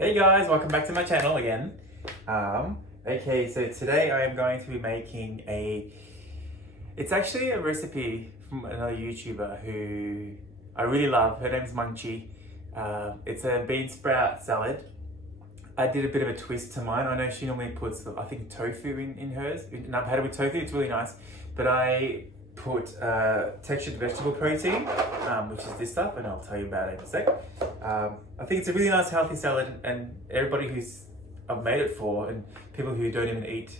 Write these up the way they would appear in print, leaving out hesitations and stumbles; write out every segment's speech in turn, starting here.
Hey guys, welcome back to my channel again. Okay, so today I am going to be making it's actually a recipe from another YouTuber who I really love. Her name's Munchie. It's a bean sprout salad. I did a bit of a twist to mine. I know she normally puts, I think, tofu in hers. And I've had it with tofu, it's really nice. But I put textured vegetable protein, which is this stuff, and I'll tell you about it in a sec. I think it's a really nice healthy salad, and everybody who's I've made it for, and people who don't even eat,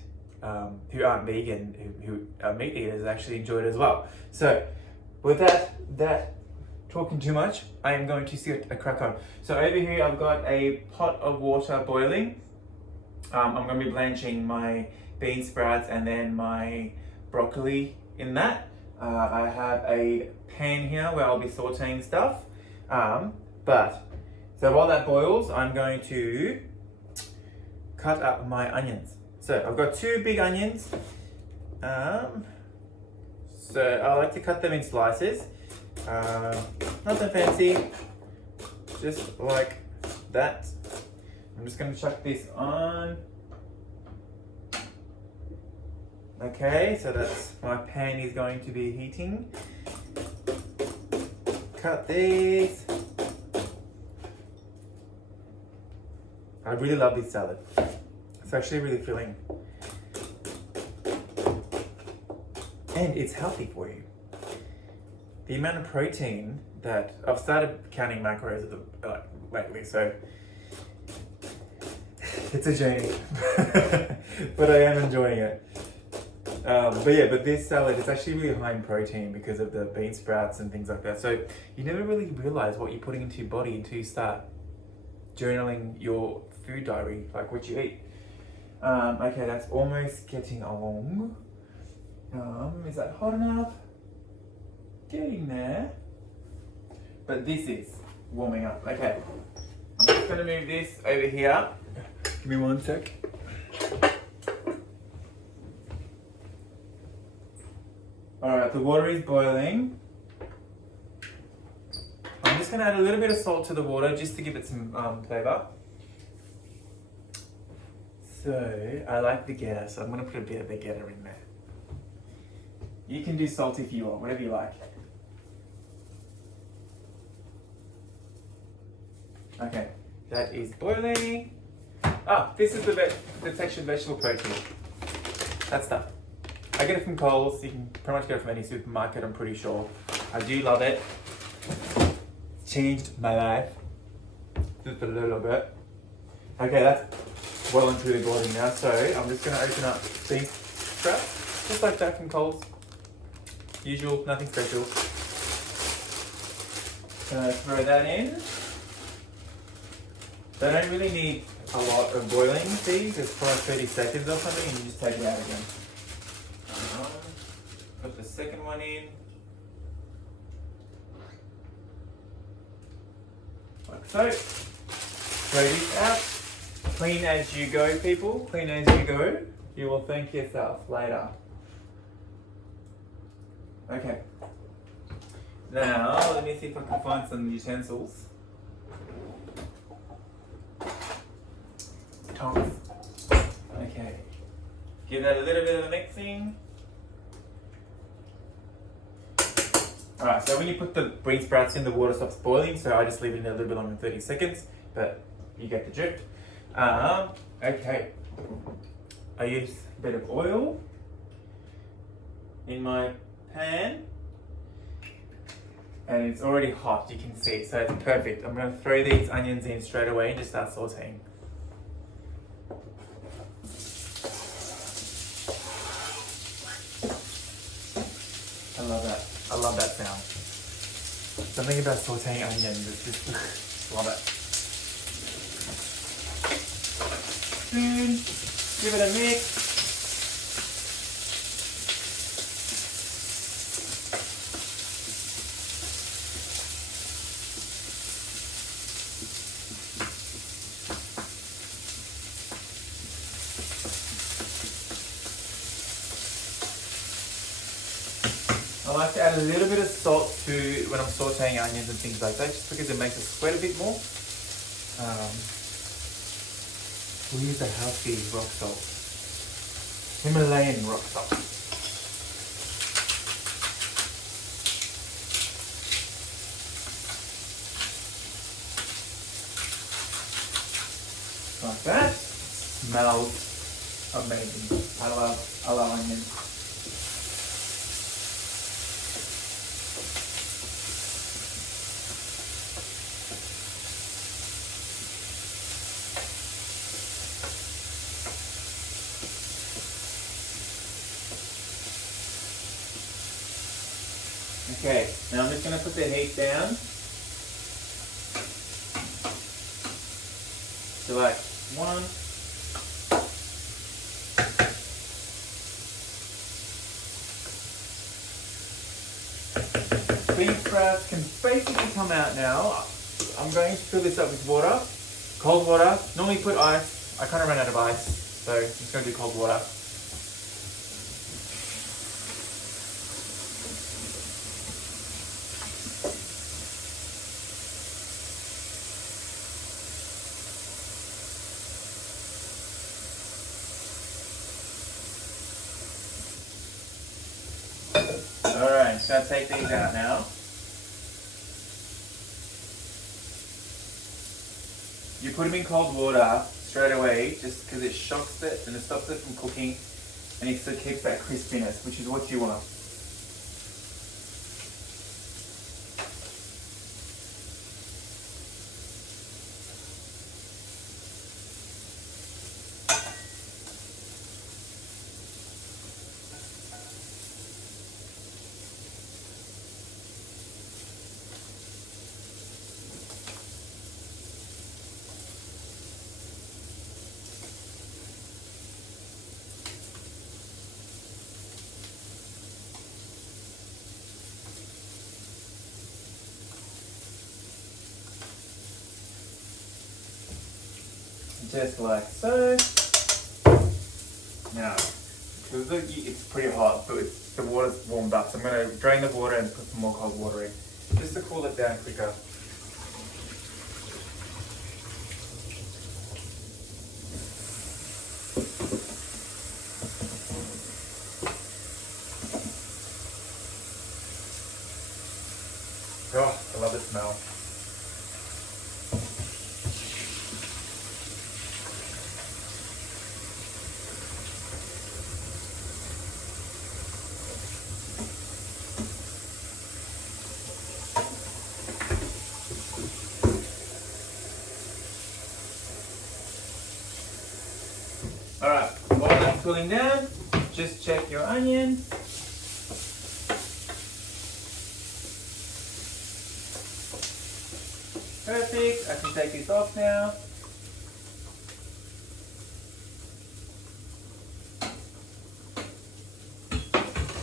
who aren't vegan, who are meat eaters, actually enjoy it as well. So with that talking too much, I am going to see a crack on. So over here I've got a pot of water boiling. I'm going to be blanching my bean sprouts and then my broccoli in that. I have a pan here where I'll be sauteing stuff. So while that boils, I'm going to cut up my onions. So I've got 2 big onions. So I like to cut them in slices. Nothing fancy, just like that. I'm just going to chuck this on. Okay, so that's my pan is going to be heating. Cut these. I really love this salad. It's actually really filling. And it's healthy for you. The amount of protein that I've started counting macros lately, so it's a journey, but I am enjoying it. But this salad is actually really high in protein because of the bean sprouts and things like that. So you never really realize what you're putting into your body until you start journaling your food diary, like what you eat. Okay, that's almost getting along. Is that hot enough? Getting there. But this is warming up. Okay, I'm just gonna move this over here. Give me one sec. Alright, the water is boiling. I'm just gonna add a little bit of salt to the water just to give it some flavor. So, I like vegeta, so I'm gonna put a bit of vegeta in there. You can do salt if you want, whatever you like. Okay, that is boiling. This is the textured vegetable protein. That stuff. I get it from Coles. You can pretty much get it from any supermarket, I'm pretty sure. I do love it. It's changed my life. Just a little bit. Okay, that's well and truly boiling now. So I'm just going to open up bean sprouts, just like that from Coles. Usual, nothing special. Gonna throw that in. They don't really need a lot of boiling these. It's probably 30 seconds or something, and you just take it out again. Put the second one in. Like so. Throw this out. Clean as you go, people. Clean as you go. You will thank yourself later. Okay. Now, let me see if I can find some utensils. Tongs. Okay. Give that a little bit of a mixing. Alright, so when you put the bean sprouts in, the water stops boiling, so I just leave it in a little bit longer than 30 seconds, but you get the drift. Okay. I use a bit of oil in my pan, and it's already hot, you can see, so it's perfect. I'm going to throw these onions in straight away and just start sauteing. I love that. I love that sound. Something about sauteing onions, it's just love it. Give it a mix. I like to add a little bit of salt to when I'm sauteing onions and things like that, just because it makes it sweat a bit more. We'll use a healthy rock salt. Himalayan rock salt. Like that. Smells amazing. I love onions. Okay, now I'm just going to put the heat down to like 1. Bean sprouts can basically come out now. I'm going to fill this up with water, cold water. Normally put ice. I kind of ran out of ice, so I'm just going to do cold water. Alright, so I'll take these out now. You put them in cold water straight away just because it shocks it and it stops it from cooking and it still keeps that crispiness, which is what you want. Just like so. Now, because it's pretty hot, but the water's warmed up, so I'm going to drain the water and put some more cold water in, just to cool it down quicker. Oh, I love the smell. Alright, while that's cooling down, just check your onions. Perfect, I can take these off now.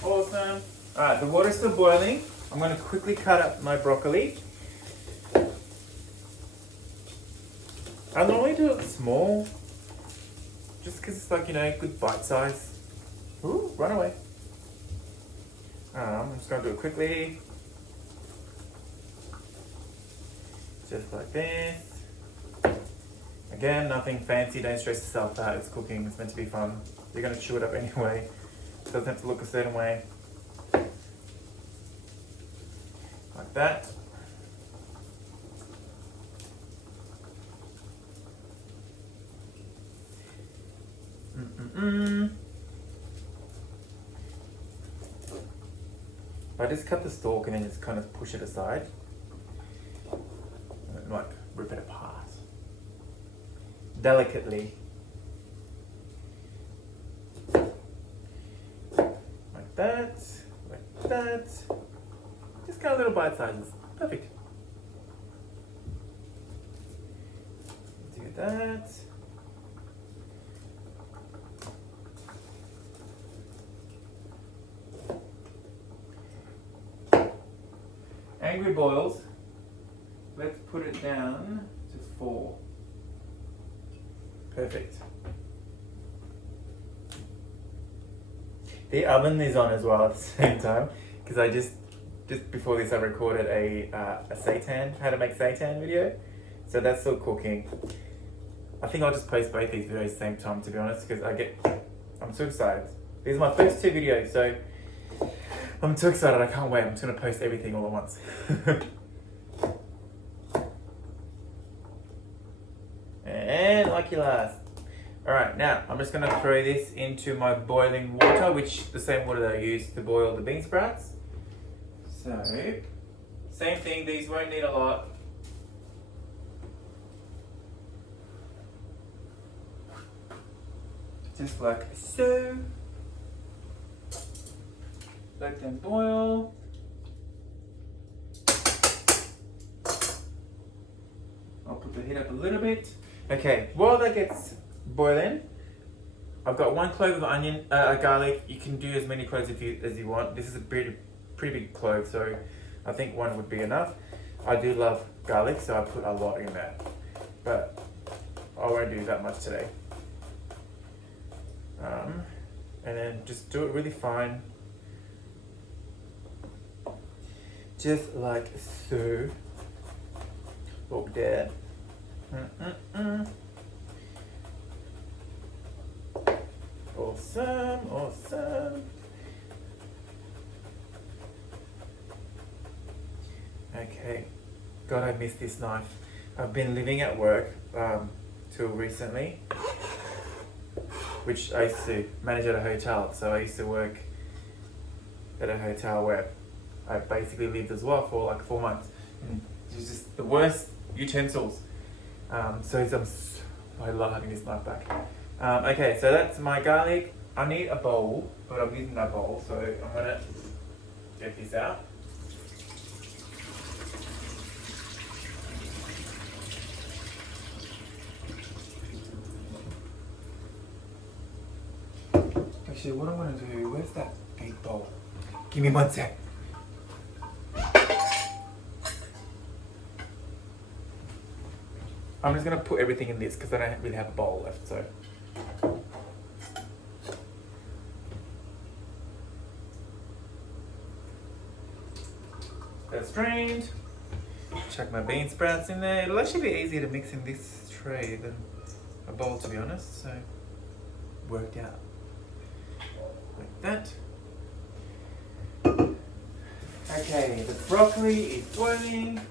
Awesome. Alright, the water's still boiling. I'm going to quickly cut up my broccoli. I normally do it small, just because it's like, you know, good bite size. Ooh, run away. I'm just going to do it quickly. Just like this. Again, nothing fancy, don't stress yourself out, it's cooking, it's meant to be fun. You're going to chew it up anyway. It doesn't have to look a certain way. Like that. I just cut the stalk and then just kind of push it aside. And like rip it apart. Delicately. Like that. Like that. Just kind of little bite sizes. Perfect. Do that. Angry boils, let's put it down to 4. Perfect. The oven is on as well at the same time, because I just before this I recorded a seitan, how to make seitan video, so that's still cooking. I think I'll just post both these videos at the same time, to be honest, because I'm so excited. These are my first 2 videos, so I'm too excited. I can't wait. I'm just gonna post everything all at once. And lucky last. Alright, now I'm just gonna throw this into my boiling water, which the same water that I used to boil the bean sprouts. So, same thing, these won't need a lot. Just like so. Let them boil. I'll put the heat up a little bit. Okay, while that gets boiling, I've got 1 clove of onion, garlic. You can do as many cloves as you want. This is a pretty big clove, so I think 1 would be enough. I do love garlic, so I put a lot in there, but I won't do that much today. And then just do it really fine, just like so. Look there. Awesome, awesome. Okay, God, I miss this knife. I've been living at work till recently, which I used to manage at a hotel. So I used to work at a hotel where I basically lived as well for like 4 months. And it was just the worst utensils. I love having this knife back. Okay, so that's my garlic. I need a bowl, but I'm using that bowl, so I'm gonna get this out. Actually, what I'm gonna do, where's that big bowl? Give me 1 sec. I'm just gonna put everything in this because I don't really have a bowl left, so. That's drained. Chuck my bean sprouts in there. It'll actually be easier to mix in this tray than a bowl, to be honest, so worked out. Like that. Okay, the broccoli is boiling.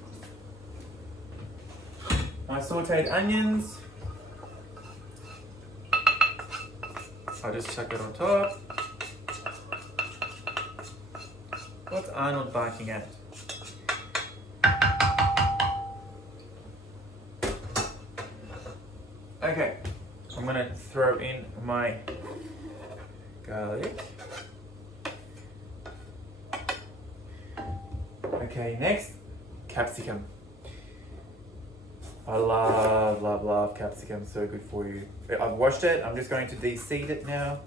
My sauteed onions. I'll just chuck it on top. What's Arnold barking at? Okay, I'm gonna throw in my garlic. Okay, next, capsicum. I love capsicum, so good for you. I've washed it, I'm just going to de-seed it now.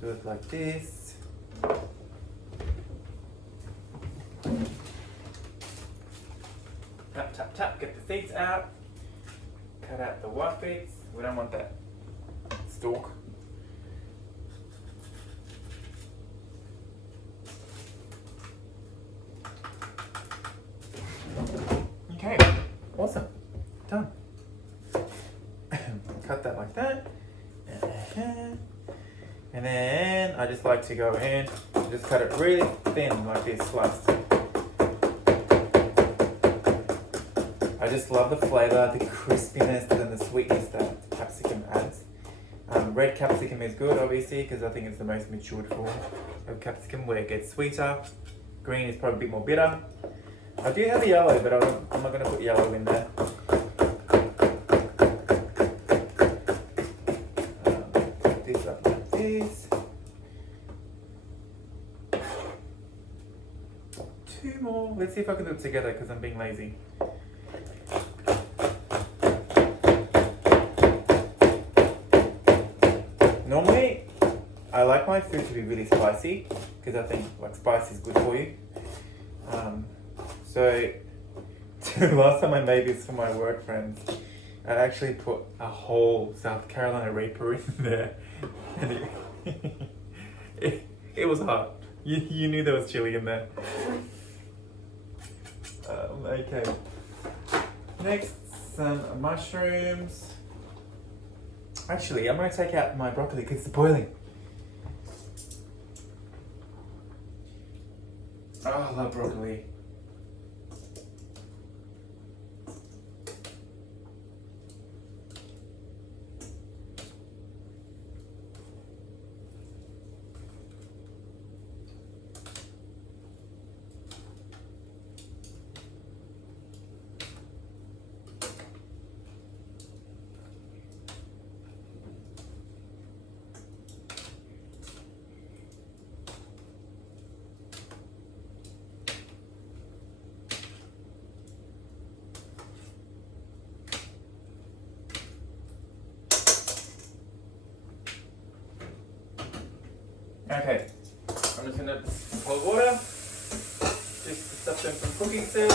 Do it like this. Tap, tap, tap, get the seeds out. Cut out the white bits, we don't want that stalk. Okay, awesome, done. Cut that like that. And then I just like to go in, just cut it really thin like this, sliced. I just love the flavour, the crispiness, and the sweetness that capsicum adds. Red capsicum is good, obviously, because I think it's the most matured form of capsicum, where it gets sweeter. Green is probably a bit more bitter. I do have a yellow, but I'm not going to put yellow in there. This up like this. 2 more. Let's see if I can do it together, because I'm being lazy. Normally, I like my food to be really spicy, because I think like spice is good for you. So last time I made this for my work friends, I actually put a whole South Carolina Reaper in there, and it was hot. You knew there was chili in there. Okay. Next, some mushrooms. Actually, I'm going to take out my broccoli because it's boiling. Oh, I love broccoli. Okay, I'm just gonna pour water, just to stop them from cooking still.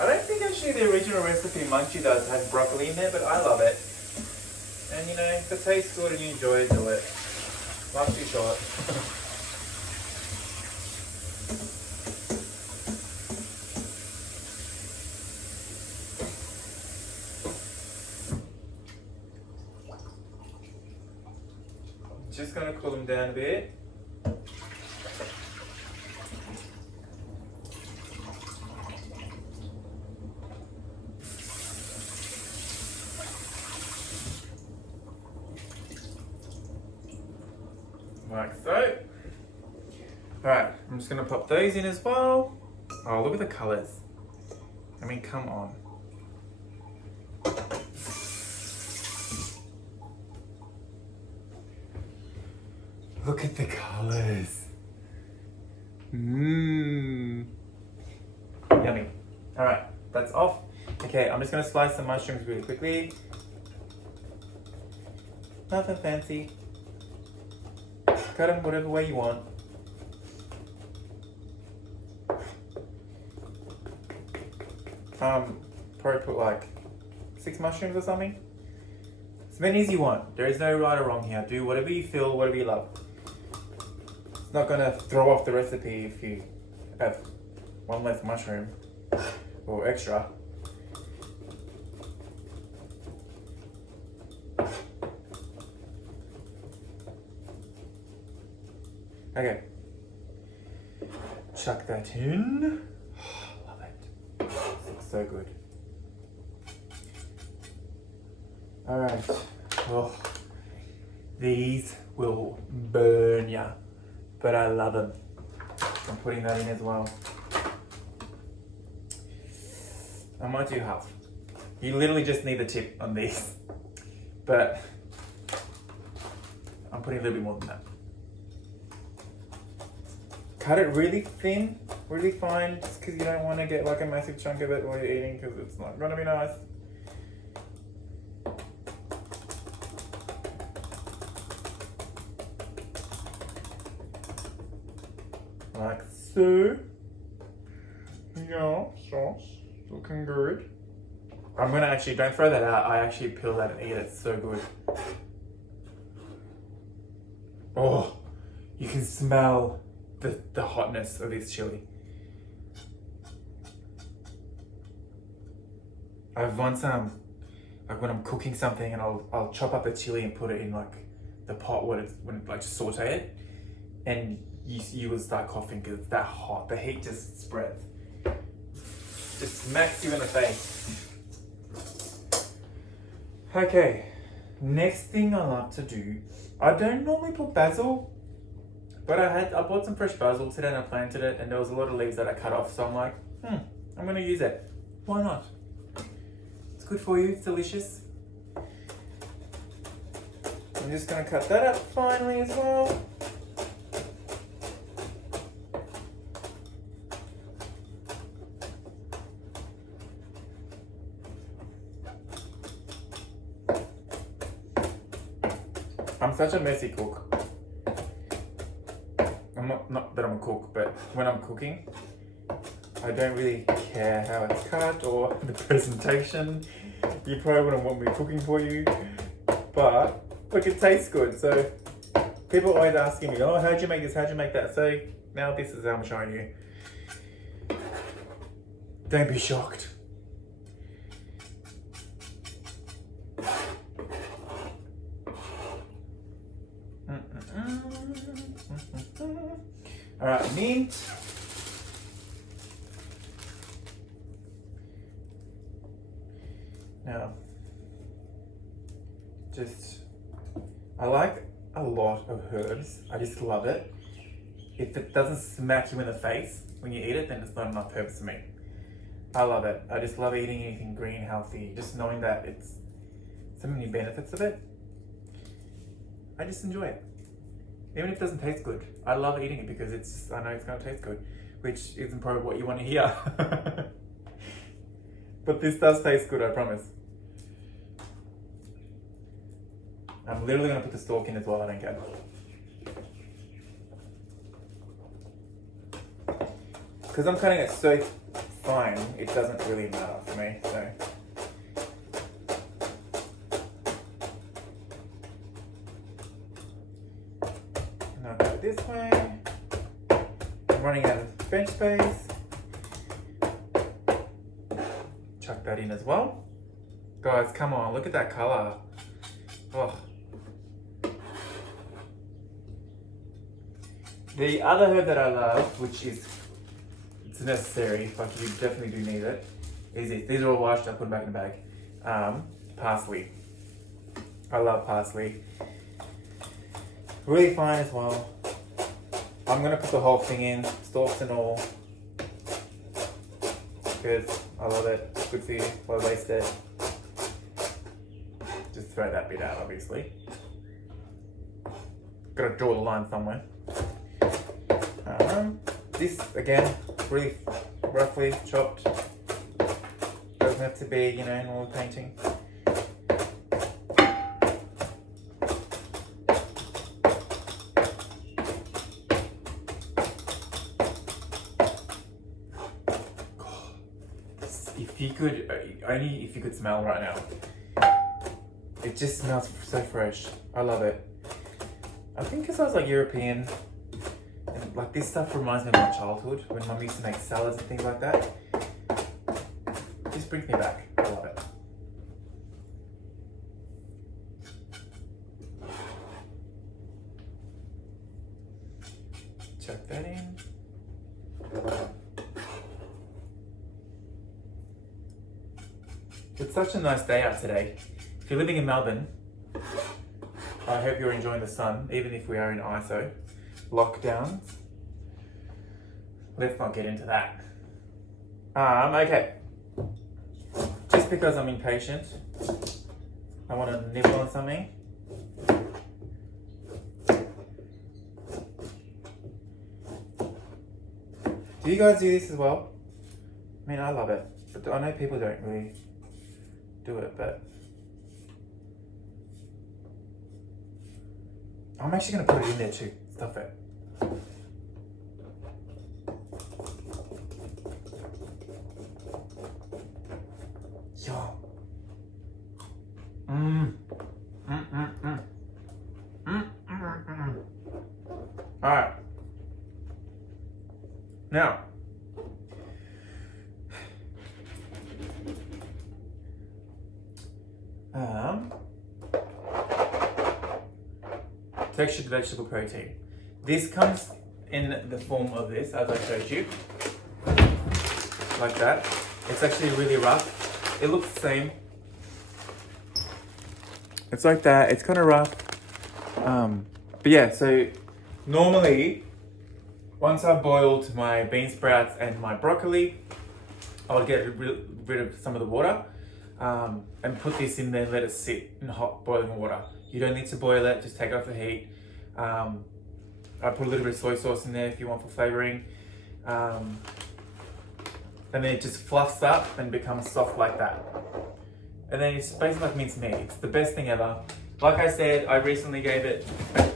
I don't think actually the original recipe Munchie does has broccoli in there, but I love it. And you know, if it tastes good and you enjoy it, do it. Life's too short. Just gonna cool them down a bit. Like so. Alright, I'm just gonna pop those in as well. Oh, look at the colours. I mean, come on. Look at the colours. Mmm. Yummy. Alright, that's off. Okay, I'm just gonna slice some mushrooms really quickly. Nothing fancy. Cut them whatever way you want. Probably put like 6 mushrooms or something. As many as you want. There is no right or wrong here. Do whatever you feel, whatever you love. It's not gonna throw off the recipe if you have one less mushroom or extra. Okay. Chuck that in. Love it. Looks so good. Alright. Oh, these will burn ya. But I love them. I'm putting that in as well. I might do half. You literally just need the tip on these. But I'm putting a little bit more than that. Cut it really thin, really fine, just because you don't want to get like a massive chunk of it while you're eating, because it's not going to be nice. Like so. Yeah, sauce, looking good. I'm going to actually, don't throw that out, I actually peel that and eat it, it's so good. Oh, you can smell the hotness of this chili. I've once like when I'm cooking something and I'll chop up a chili and put it in like the pot when like just saute it, and you will start coughing because it's that hot. The heat just spreads, just smacks you in the face. Okay, next thing I like to do, I don't normally put basil. But I bought some fresh basil today and I planted it, and there was a lot of leaves that I cut off, so I'm like, I'm gonna use it. Why not? It's good for you, it's delicious. I'm just gonna cut that up finely as well. I'm such a messy cook. I'm not that I'm a cook, but when I'm cooking, I don't really care how it's cut or the presentation. You probably wouldn't want me cooking for you, but look, it tastes good, so People are always asking me, oh, how'd you make this? How'd you make that? So now this is how I'm showing you. Don't be shocked. Alright, mint. Now, I like a lot of herbs. I just love it. If it doesn't smack you in the face when you eat it, then it's not enough herbs for me. I love it. I just love eating anything green, healthy. Just knowing that it's so many benefits of it. I just enjoy it. Even if it doesn't taste good. I love eating it because I know it's going to taste good, which isn't probably what you want to hear. But this does taste good, I promise. I'm literally going to put the stalk in as well, I don't care. Because I'm cutting it so fine, it doesn't really matter for me, so. Now go this way. I'm running out of bench space. Chuck that in as well. Guys, come on, look at that color. Oh. The other herb that I love, which is it's necessary, like you definitely do need it, is this. These are all washed, I put them back in the bag. Parsley. I love parsley. Really fine as well. I'm gonna put the whole thing in, stalks and all, because I love it. It's good for you. Why waste it? Just throw that bit out, obviously. Gotta draw the line somewhere. This again, really roughly chopped. Doesn't have to be, you know, normal painting. If you could, only if you could smell right now. It just smells so fresh. I love it. I think because I was like European, and like this stuff reminds me of my childhood when Mum used to make salads and things like that. It just brings me back. I love it. Chuck that in. It's such a nice day out today. If you're living in Melbourne, I hope you're enjoying the sun, even if we are in ISO lockdowns. Let's not get into that. Okay. Just because I'm impatient, I want to nibble on something. Do you guys do this as well? I mean, I love it, but I know people don't really do it, but I'm actually going to put it in there too. Stuff it. Yum. Alright. Now, textured vegetable protein. This comes in the form of this, as I showed you, like that. It's actually really rough. It looks the same. It's like that. It's kind of rough. But yeah, so normally, once I've boiled my bean sprouts and my broccoli, I'll get rid of some of the water and put this in there and let it sit in hot boiling water. You don't need to boil it, just take it off the heat. I put a little bit of soy sauce in there if you want for flavoring. And then it just fluffs up and becomes soft like that. And then it's basically like minced meat. It's the best thing ever. Like I said, I recently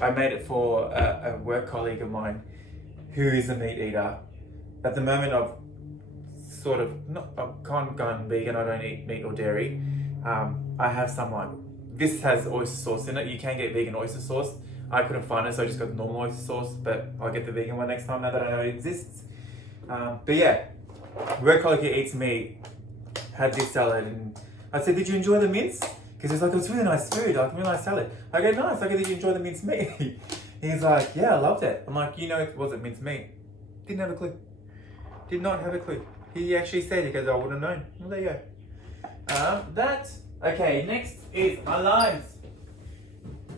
I made it for a work colleague of mine who is a meat eater. At the moment I've kind of gone vegan, I don't eat meat or dairy. I have some this has oyster sauce in it. You can get vegan oyster sauce. I couldn't find it, so I just got the normal oyster sauce, but I'll get the vegan one next time now that I know it exists. But yeah, Red Colicky Eats Meat had this salad, and I said, did you enjoy the mince? Because he's like, it's really nice food, like really nice salad. I go, nice, I go, did you enjoy the mince meat? He's like, yeah, I loved it. I'm like, you know, it wasn't mince meat. Didn't have a clue. Did not have a clue. He actually said, he goes, I wouldn't have known. Well, there you go. Okay, next is my limes.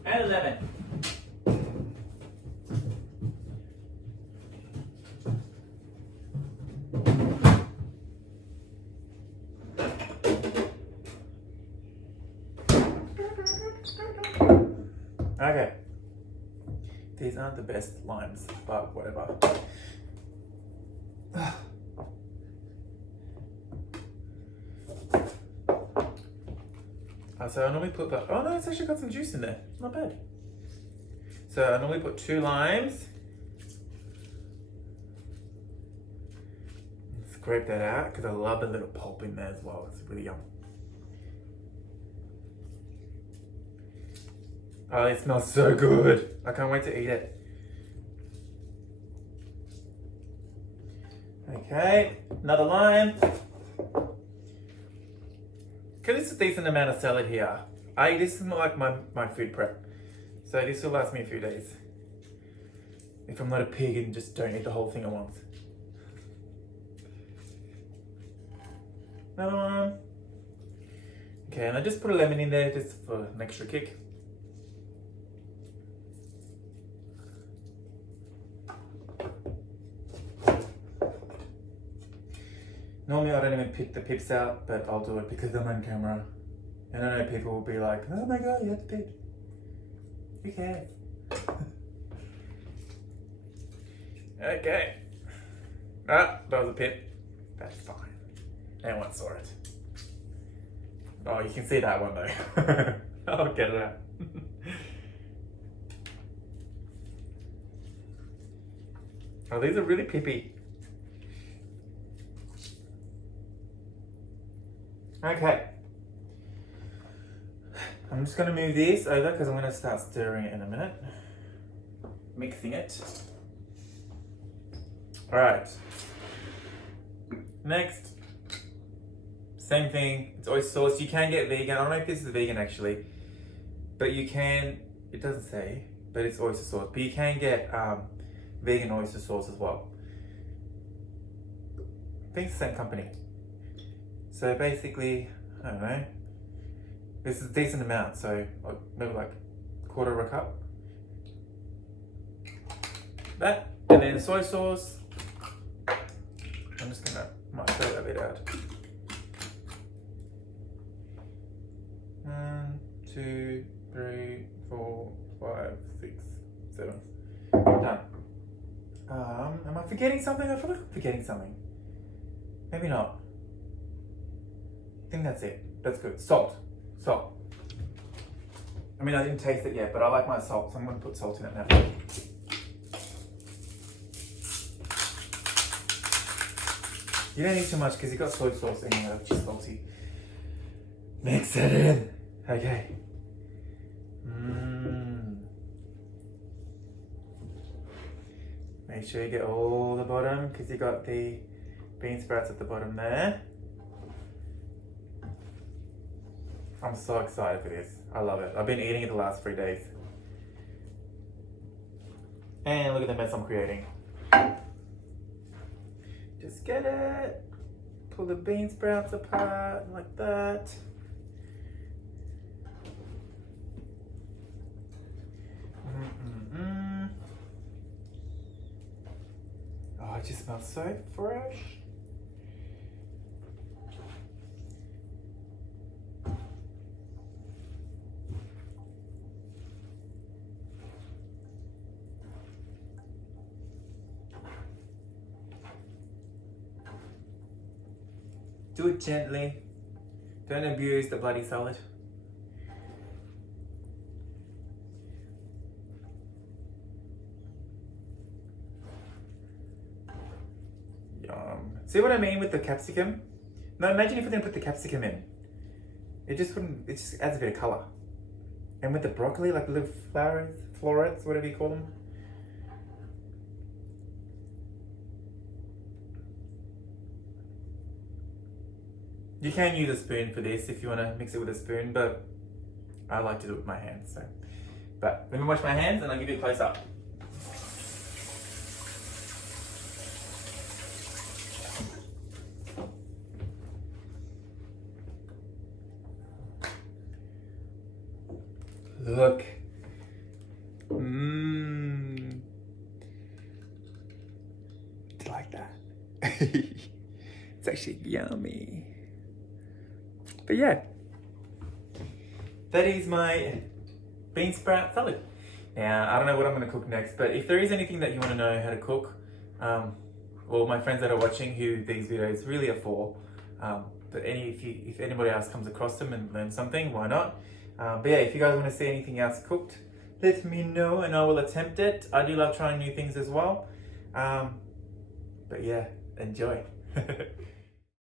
And lemon. Okay. These aren't the best limes, but whatever. So I normally put oh no, it's actually got some juice in there. Not bad. So I normally put 2 limes. Scrape that out because I love the little pulp in there as well. It's really yum. Oh, it smells so good. I can't wait to eat it. Okay, another lime. Because it's a decent amount of salad here. This is not like my food prep. So this will last me a few days. If I'm not a pig and just don't eat the whole thing at once. Another one. Okay, and I just put a lemon in there just for an extra kick. Normally I don't even pick the pips out, but I'll do it because I'm on camera. And I know people will be like, oh my god, you have to pick. Who cares? Okay. Ah, that was a pip. That's fine. No one saw it. Oh, you can see that one though. I'll get it out. Oh, these are really pippy. Okay. I'm just going to move this over because I'm going to start stirring it in a minute. Mixing it. Alright. Next. Same thing. It's oyster sauce. You can get vegan. I don't know if this is vegan actually. But you can, it doesn't say, but it's oyster sauce. But you can get vegan oyster sauce as well. I think it's the same company. So basically, I don't know, this is a decent amount, so maybe like a quarter of a cup. That, and then soy sauce. I'm just might throw that bit out. 1, 2, 3, 4, 5, 6, 7. Done. Am I forgetting something? I feel like I'm forgetting something. Maybe not. I think that's it. That's good. Salt. Salt. I mean, I didn't taste it yet, but I like my salt, so I'm going to put salt in it now. You don't need too much because you got soy sauce in there, which is salty. Mix it in. Okay. Make sure you get all the bottom because you got the bean sprouts at the bottom there. I'm so excited for this. I love it. I've been eating it the last 3 days. And look at the mess I'm creating. Just get it. Pull the bean sprouts apart like that. Oh, it just smells so fresh. Do it gently. Don't abuse the bloody salad. Yum. See what I mean with the capsicum? Now imagine if I didn't put the capsicum in. It just adds a bit of colour. And with the broccoli, like little florets, whatever you call them. You can use a spoon for this if you want to mix it with a spoon, but I like to do it with my hands. So, but let me wash my hands and I'll give you a close up. Look. Mmm. Do you like that? It's actually yummy. But yeah, that is my bean sprout salad. Now, I don't know what I'm going to cook next, but if there is anything that you want to know how to cook, or my friends that are watching who these videos really are for, but if anybody else comes across them and learn something, why not? But yeah, if you guys want to see anything else cooked, let me know and I will attempt it. I do love trying new things as well. But yeah, enjoy.